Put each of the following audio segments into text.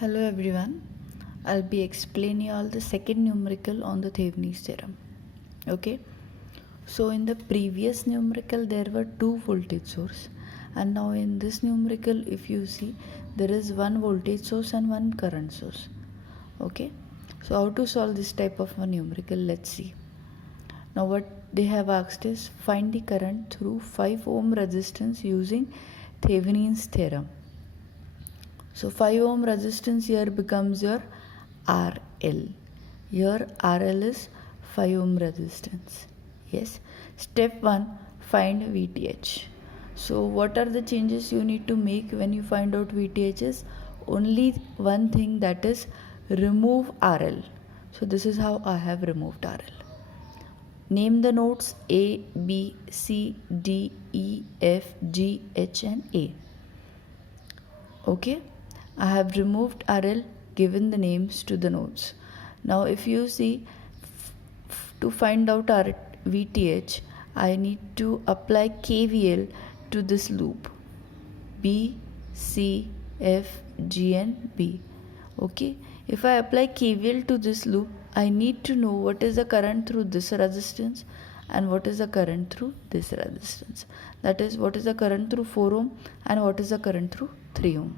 Hello everyone, I'll be explaining all the second numerical on the Thevenin's theorem. Okay, so in the previous numerical there were two voltage source, and now in this numerical if you see there is one voltage source and one current source. Okay, so how to solve this type of a numerical, let's see. Now what they have asked is find the current through 5 ohm resistance using Thevenin's theorem. So 5 ohm resistance here becomes your RL. Here RL is 5 ohm resistance. Yes. Step 1, find VTH. So what are the changes you need to make when you find out VTH? Is only one thing, that is remove RL. So this is how I have removed RL. Name the nodes A, B, C, D, E, F, G, H and A. Okay, I have removed RL, given the names to the nodes. Now if you see, to find out our VTH, I need to apply KVL to this loop B, C, F, G and B. Okay, if I apply KVL to this loop, I need to know what is the current through this resistance and what is the current through this resistance. That is, what is the current through 4 ohm and what is the current through 3 ohm.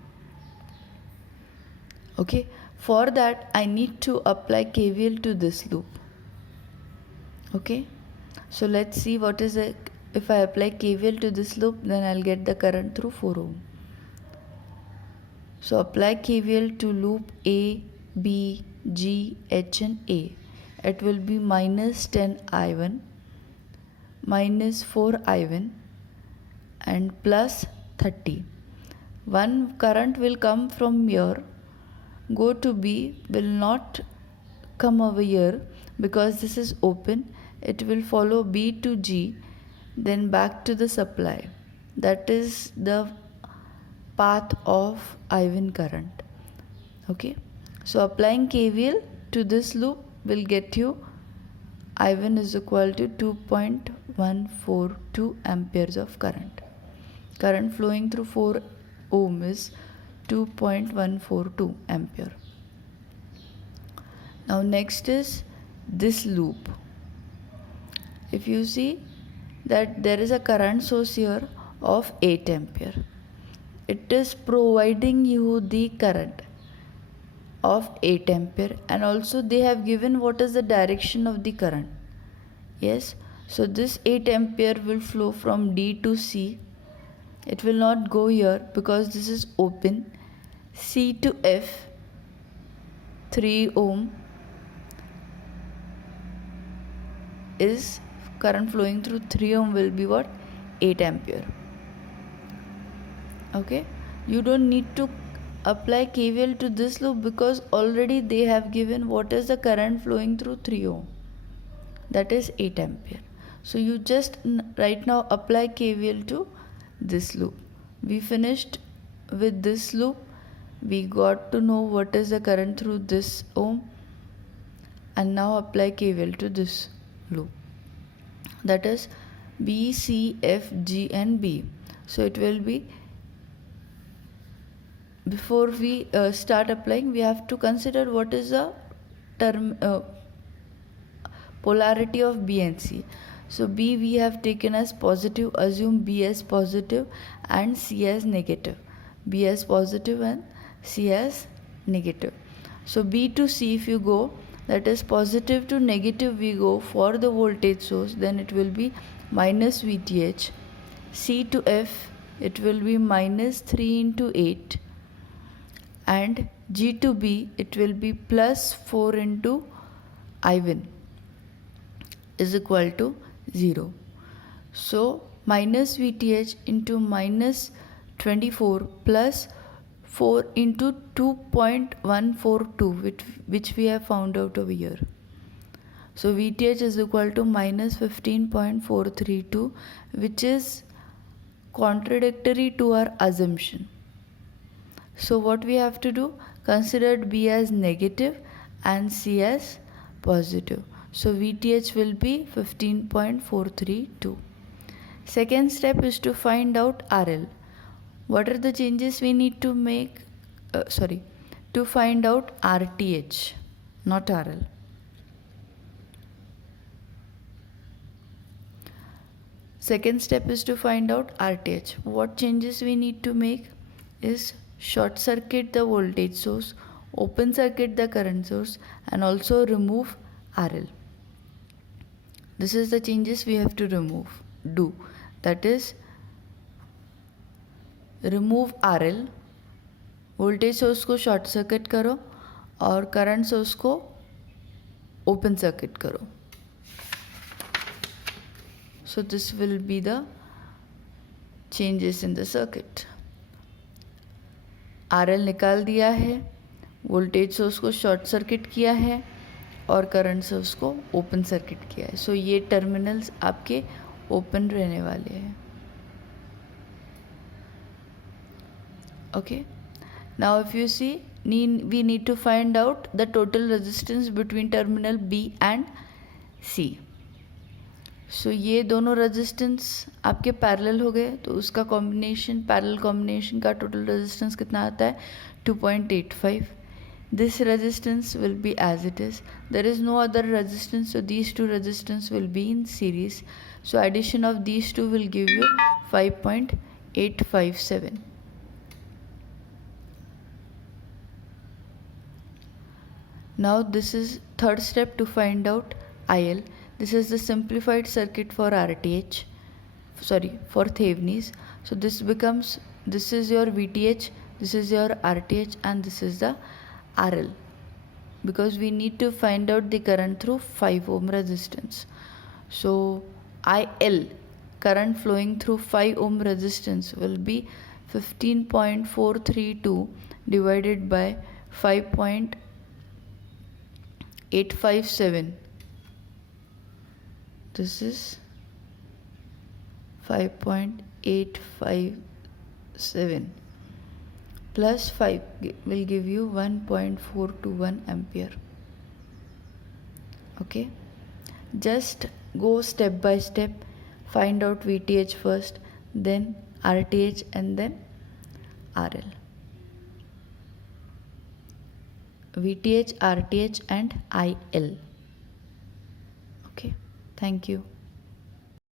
Okay, for that I need to apply KVL to this loop. Okay, so let's see what is it. If I apply KVL to this loop, then I'll get the current through 4 ohm. So apply KVL to loop A, B, G, H and A. It will be minus 10 I1, minus 4 I1 and plus 30. One current will come from here, go to B, will not come over here because this is open. It will follow B to G, then back to the supply. That is the path of I1 current. Okay, so applying KVL to this loop will get you I1 is equal to 2.142 amperes of current. Current flowing through 4 ohm is 2.142 ampere. Now next is this loop. If you see that there is a current source here of 8 ampere. It is providing you the current of 8 ampere, and also they have given what is the direction of the current. Yes, so this 8 ampere will flow from D to C. It will not go here because this is open. C to F, 3 ohm is current flowing through 3 ohm will be what? 8 ampere. Okay, you don't need to apply KVL to this loop because already they have given what is the current flowing through 3 ohm, that is 8 ampere. So you just right now apply KVL to this loop. We finished with this loop. We got to know what is the current through this ohm, and now apply KVL to this loop, that is B, C, F, G and B. So it will be, before we start applying, we have to consider what is the polarity of B and C. So B we have taken as positive, assume B as positive and C as negative. B as positive and C as negative. So B to C if you go, that is positive to negative we go for the voltage source, then it will be minus VTH. C to F, it will be minus 3 into 8. And G to B, it will be plus 4 into I1 is equal to 0. So minus VTH into minus 24 plus 4 into 2.142 which we have found out over here. So VTH is equal to minus 15.432, which is contradictory to our assumption. So what we have to do, consider B as negative and C as positive. So VTH will be 15.432. Second step is to find out RL. What are the changes we need to make? to find out RTH, not RL. Second step is to find out RTH. What changes we need to make is short circuit the voltage source, open circuit the current source, and also remove RL. This is the changes we have to do. That is, remove RL, voltage source को short circuit करो और current source को open circuit करो. So this will be the changes in the circuit. RL निकाल दिया है, voltage source को short circuit किया है और करंट सोर्स को ओपन सर्किट किया है. सो ये टर्मिनल्स आपके ओपन रहने वाले हैं. Okay. Now if you see, we need to find out the total resistance between terminal B and C. So ये दोनों रेजिस्टेंस आपके पैरेलल हो गए, तो उसका कॉम्बिनेशन, पैरेलल कॉम्बिनेशन का टोटल रेजिस्टेंस कितना आता है? 2.85. This resistance will be as it is. There is no other resistance, so these two resistance will be in series. So addition of these two will give you 5.857. Now this is third step to find out IL. This is the simplified circuit for RTH, for Thevenin's. So this is your VTH, this is your RTH, and this is the RL, because we need to find out the current through 5 ohm resistance. So IL, current flowing through 5 ohm resistance, will be 15.432 divided by 5.857. This is 5.857 plus 5 will give you 1.421 ampere. Okay, just go step by step. Find out VTH first, then RTH, and then RL. VTH, RTH, and IL. Okay, thank you.